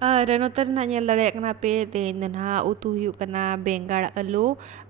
नोते ना ñel दाड़े कना पे तेन ना उतु हुयु कना बेंगाड़ आलू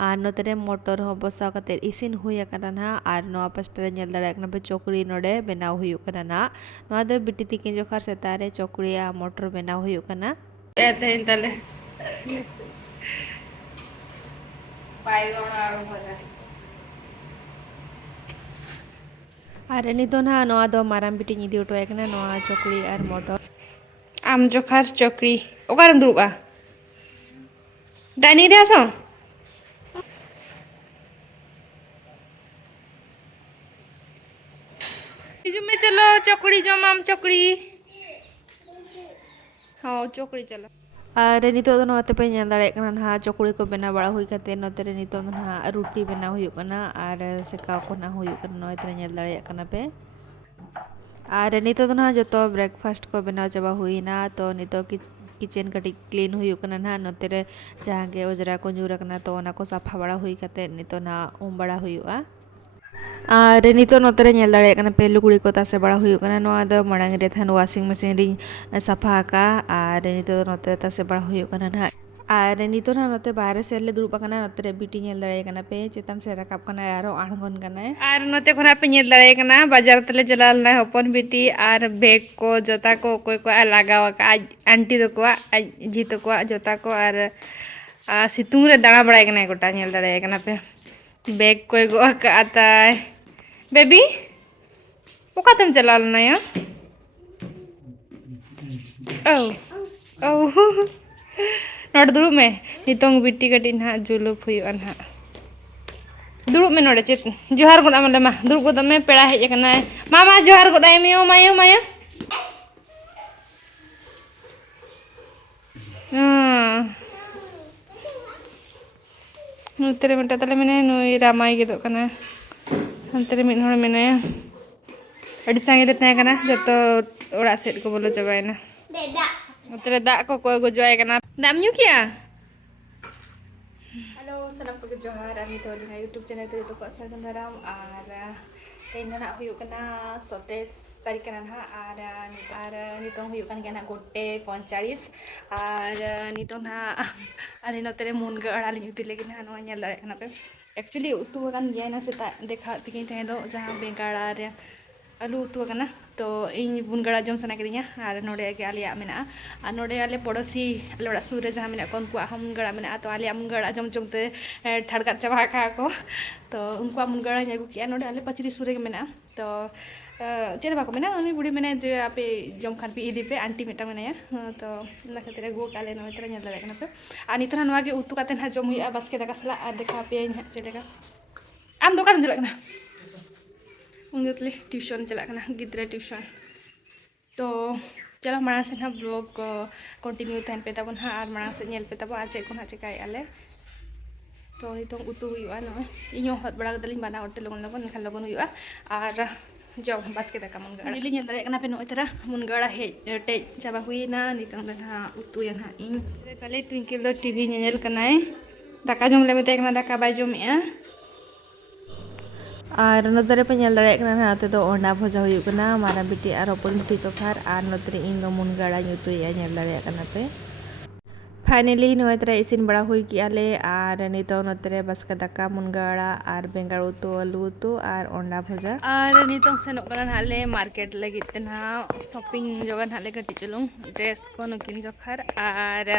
और नोते मोटर हो बसाव कते इसिन हुई कना ना और नोआ पास्टा रे ñel दाड़े कना पे चोकड़ी नोडे बेनाव हुयु कना ना नोआ दो बिटी तिकिन जोखार सेतारे चोकड़ी आ मोटर बेनाव हुयु कना तेन ताले बायगण आलू भजा और नितो ना नोआ दो माराम बिटी इदी उठवाय कना नोआ चोकड़ी और मोटर आम जोखार चोकड़ी ओकारम दुरुबा डाइनिंग रे आसो हिजुम में चलो चोकड़ी जमाम चोकड़ी हाँ चोकड़ी चलो और नितो दो नोते पे ñel दाड़े कना ना चोकड़ी को बेना बड़ा हुई कते नोते रे नितो ना रोटी बेना हुई कना और सेकाव को ना हुई कना नोते रे ñel दाड़े कना पे और नितो ना जो ब्रेकफास्ट को बेना चाबा हुई ना तो नितो किचन कटी क्लीन हुई कना ना नोते रे जहाँ के ओजरा को ñूर कना तो ओना को साफा बड़ा हुई कते नितो ना बड़ा हुआ और नितो नोते रे ñel दाड़े कना पे लुगड़ी को तासे बड़ा हुई कना नोआ दो मड़ांग रे थान वाशिंग मशीन री साफा का और नितो नोते तासे बड़ा हुई कना ना और नितो ना नोते बाहर से ले दुरुब कना नोते रे बिटी ñel दाड़े कना पे चेतन से राकाब कना आरो आणगोन कना और नोते खना पे ñel दाड़े कना बाजार तले चला लना हपन बिटी और बैग को जोता को कोई को लगाव का आंटी दो को जीतो को जोता को और सितुंग रे दाड़ा बड़ाय कना गोटा ñel दाड़े कना पे बैग को गो का आता बेबी ओकातम चला लना या ओ नोट दुरुब में नितोंग बिटी कटी ना जुलुप हुई ना दुरुब में नोड़े चेत जोहार गोड़ा मले मा दुरुब गोदा में पेड़ा हेज कना मामा जोहार गोड़ा मियो मायो मायो नुतरे मिटा तले मेने नुई रामाई गेदो कना हंतरे मिन होड़ मेनाया अड़ी सांगे ले तहे कना जतो ओड़ा सेट को बोलो चबायना नुतरे दा को कोय गो जोय कना दाम न्यू किया हेलो सलाम को जोहार आमी तो लिंगा यूट्यूब चैनल पे तो को सागन दाराम और तेन ना हुयु कना 27 तारीख कना ना और नितों हुयु कन गना गोटे 45 और नितों ना अनि नतरे मुनगा अड़ा लिंग उतु लेकिन ना नोआ ñel दाड़े कना पे एक्चुअली उतु कन गया ना सेता देखा तिकिन तहे दो जहां बेंगाड़ा रे आलू उतु कना तो इन मुनगाड़ा जम सना करिया और नोडे के आलिया मेना और नोडे आले पड़ोसी लोड़ा सूरे जहां मेना कोन को मुनगाड़ा मेना तो आलिया मुनगाड़ा जम जमते ठड़का चाबा का को तो उनको मुनगाड़ा ᱧ किया नोडे आले पचरी सूरे के मेना तो चेद बाको मेना उनी बुढ़ी मेने जे आपे जम खान पे इदी पे आंटी मेटा मेनाया तो ना खातिर गो काले नोय तरा ñel दाड़े कना पे आ नितना नोआ गे उतु काते ना जम हुआ बास्के दाका सला आ देखा पे चलेगा आम दोकान चला कना उंगतले ट्यूशन चला कना गिद्रा ट्यूशन तो चलो माड़ा से ना ब्लॉग कंटिन्यू तहन पे तबन हा और माड़ा से ñel पे तब आज को ना चिकाय आले तो नितो उतु हुआ ना इño हत बड़ा दलिन बना उठते लगन लगन खा लगन हुआ और जो बास्के दाका मुनगाड़ा लिली ñel दाड़े कना पे नोय तरा मुनगाड़ा हे टे चाबा हुई ना नितो ना उतु या ना इन पहले ट्विंकल दो टीवी ñel कनाय दाका जम ले मेते कना दाका बाय जमएआ और नोतरे पे ñel दाड़े कना नाते तो ओंडा भजा हुई कना मारा बिटी और ओपन बिटी चोखार और नोतरे इन दो मुनगाड़ा ᱧutuया ñel दाड़े कना पे फाइनली नोय तरा इसिन बड़ा हुई कि आले और नितो नोतरे बास्का दाका मुनगाड़ा और बेंगाड़ उतु आलू उतु और ओंडा भजा और नितो सेनो कना हाले मार्केट लगित ना शॉपिंग जोगन हाले कटी चलुंग ड्रेस को नकिन जोखार और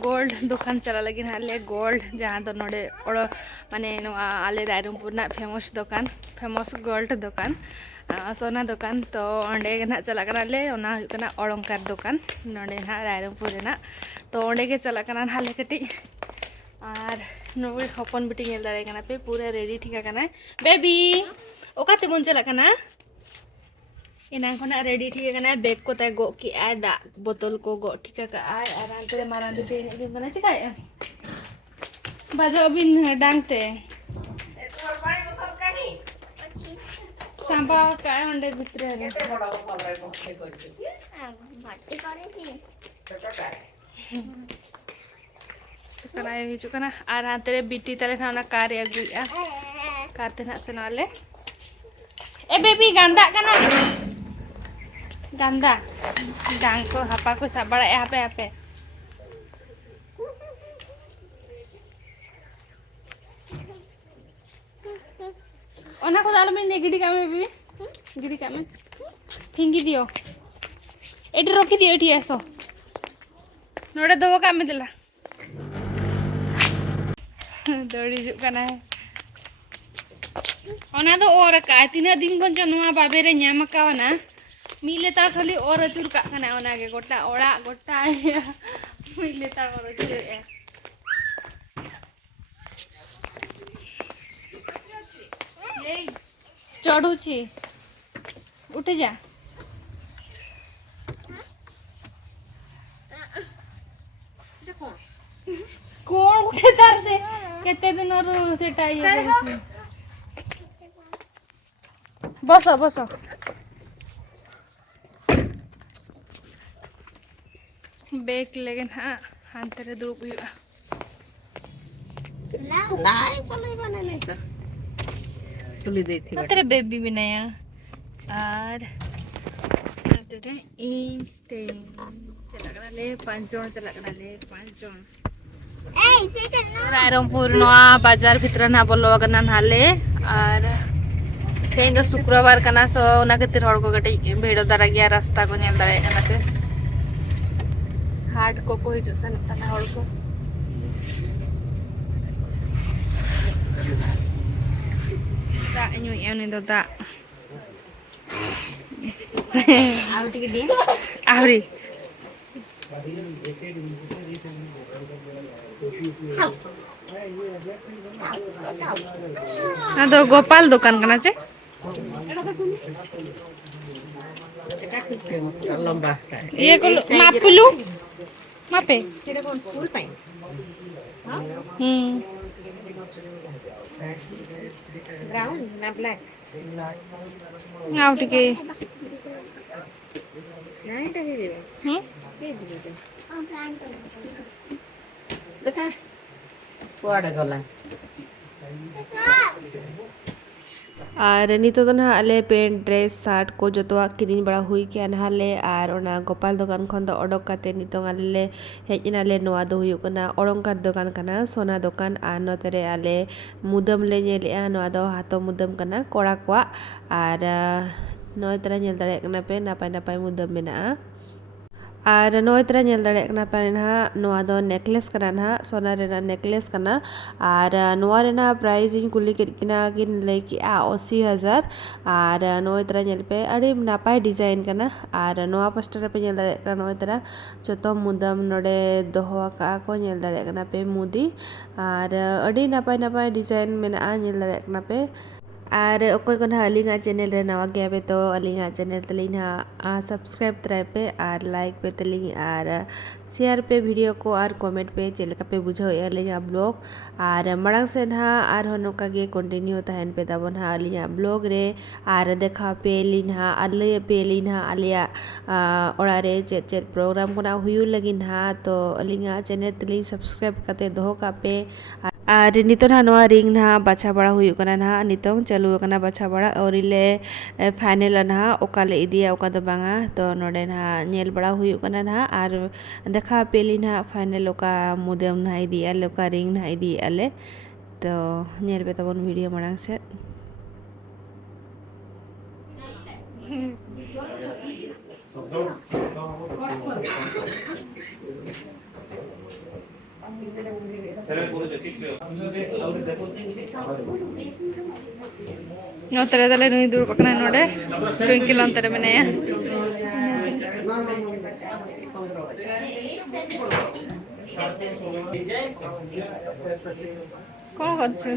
गोल्ड दुकान चला लगी हाले गोल्ड जहाँ तो नोडे ओड़ो माने नोआ आले रायरंगपुर ना फेमस दुकान फेमस गोल्ड दुकान सोना दुकान तो ओंडे ना चला कना ले ओना कना अलंकार दुकान नोडे ना रायरंगपुर ना तो ओंडे के चला कना हाले कटी और नोए हपन बिटी ñel दाड़े कना पे पूरा रेडी ठिका कना बेबी ओका तेमन चला कना इना खना रेडी ठिका कना बैग को ता गो की आ दा बोतल को गो ठिका का आ और अंतरे मारा बिटी ने दिन कना चिकाय बाजो अबिन डांगते सांबा काय हंडे भितरे रे भाटी करे थी कना हिजु कना और हाते बिटी तले ना कार अगुया कार ते ना सेनाले ए बेबी गांदा कना गांदा डांग को हापा को सब बड़ा यहाँ पे ओना को दाल में दे गिडी का में बेबी गिडी का में फिंगी दियो एटी रखी दियो एटी आसो नोड़े दो का में चला दौड़ी जुक करना है ओना दो और का तीना दिन खन जो नोआ बाबे रे ᱧᱟᱢ कावना मिले तार खाली और अचुर का कना ओना के गोटा ओड़ा गोटा मिले तार और अचुर ए चढ़ू छी उठे जा कौन उठे तार से केते दिन और सेटा ये बसो बसो बेक लेकिन हाँ हाँ तेरे दुरुप हुआ नहीं चलो बना नहीं तो तुली दी थी तेरे बेबी भी नया और तेरे इन तेन चला करा ले पांचों चला करा ले पांचों रायरंगपुर नवा बाजार भीतर ना बोलो अगर ना नाले और कहीं तो शुक्रवार का ना सो ना के तिर हड़ को गटे भेड़ो दरा गया रास्ता को नेम दारे ना के हाट को कोई जो सन का हड़ को दा न्यू यानी तो दा आवटी के दिन आवरी ना तो गोपाल दुकान करना चे लंबा ये को मापलू मापे स्कूल पे ब्राउन ना ब्लैक आवटी के नहीं तो ये देखा कुआडे गला और नितो तो ना आले पेंट ड्रेस शर्ट को जो तो किरिन बड़ा हुई के अनहाले और ओना गोपाल दुकान खन दो ओडक काते नितो आले हेजनाले नोआ दो हुई कना ओडंकार दुकान कना सोना दुकान आ नोतरे आले मुदम ले नेले नोआ दो हातो मुदम कना कोड़ा कोआ और नोय तरा नेल दारे कना पे नापाय नापाय मुदम मेना और नोय तरा नेल दारे कना पे ना नोआ दो नेकलेस कना ना सोना रेना नेकलेस कना और नोआ रेना प्राइस इन कुली किना किन ले कि 80,000 और नोय तरा नेल पे अड़ी नापाय डिजाइन कना और नोआ पोस्टर पे नेल दारे कना नोय तरा जोतो मुदम नोडे दोहो का को नेल दारे कना पे मुदी और अड़ी नापाय नापाय डिजाइन मेना नेल दारे कना पे और अकोय को ना अलिंगा चैनल रे नवा गया पे तो अलिंगा चैनल तलिंग ना सब्सक्राइब तराय पे और लाइक पे तलिंग और शेयर पे वीडियो को और कमेंट पे चलका पे बुझो अलिंगा ब्लॉग और मड़ांग से ना और होनोका गे कंटिन्यू तहन पे तबन हा अलिंगा ब्लॉग रे और देखा पे लिना अले पे लिना अलिया ओड़ा रे चेत चेत प्रोग्राम को ना हुयु लगी ना तो अलिंगा चैनल तलिंग सब्सक्राइब कते दोहो का पे और नितो ना नोआ रिंग ना बाछा बड़ा हुई कना ना नितो चालू कना बाछा बड़ा और इले फाइनल ना ओका ले इदिया ओका दो बांगा तो नोडे ना नेल बड़ा हुई कना ना और देखा पेली ना फाइनल ओका मुदेम ना इदिया ओका रिंग ना इदिया ले तो नेल पे तबन वीडियो मड़ांग से नोतरे दले नुई दूर पकना नोडे ट्विंकल अंतरे मेनेया कौन करछु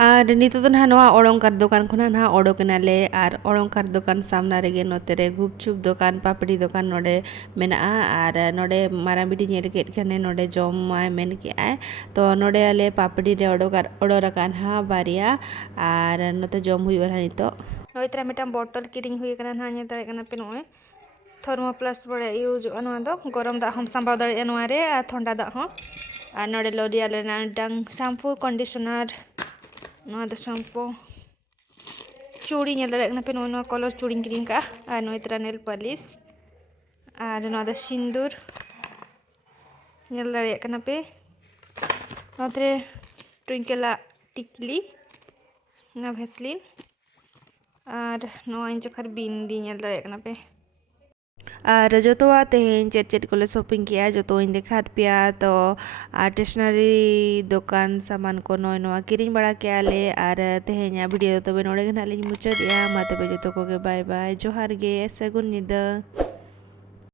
और नितो तो ना नोआ ओडंकार दुकान खुना ना ओडोकनाले और ओडंकार दुकान सामना रेगे नोतेरे गुपचुप दुकान पापड़ी दुकान नोडे मेना और नोडे माराबिडी नेल केट खाने नोडे जमाय मेन के आए तो नोडे आले पापड़ी रे ओडोरकान हा बारिया और नोते जम हुई और नितो नोइत्रा मिटाम बोतल किरिंग हुई कना ना नेल दारे कना पे नोए थर्मो प्लस बड़े यूज अनवा दो गरम दा हम संभाव दारे अनवा रे ठंडा दा हो और नोडे लोरियल ना डंग शैम्पू कंडीशनर नोआ द शैम्पू चूड़ी नेल दाड़े कना पे नो कलर चूड़ी क्रीम का और नो तरह नेल पॉलिश और नो दो सिंदूर नेल दाड़े कना पे नोते ट्विंकल टिकली ना भेसलिन और नो इन जखर बिंदी नेल दाड़े कना पे और जोतोआ तेहें चेट कोले शॉपिंग किया जो तो इन देखा पिया तो स्टेशनरी दुकान सामान को नोय नोआ किरिंग बड़ा किया ले और तेहें वीडियो तो बे नोड़े गना लिंग मुचाद या माते बे जो तो को के बाय बाय जोहार गे सगुन निदा।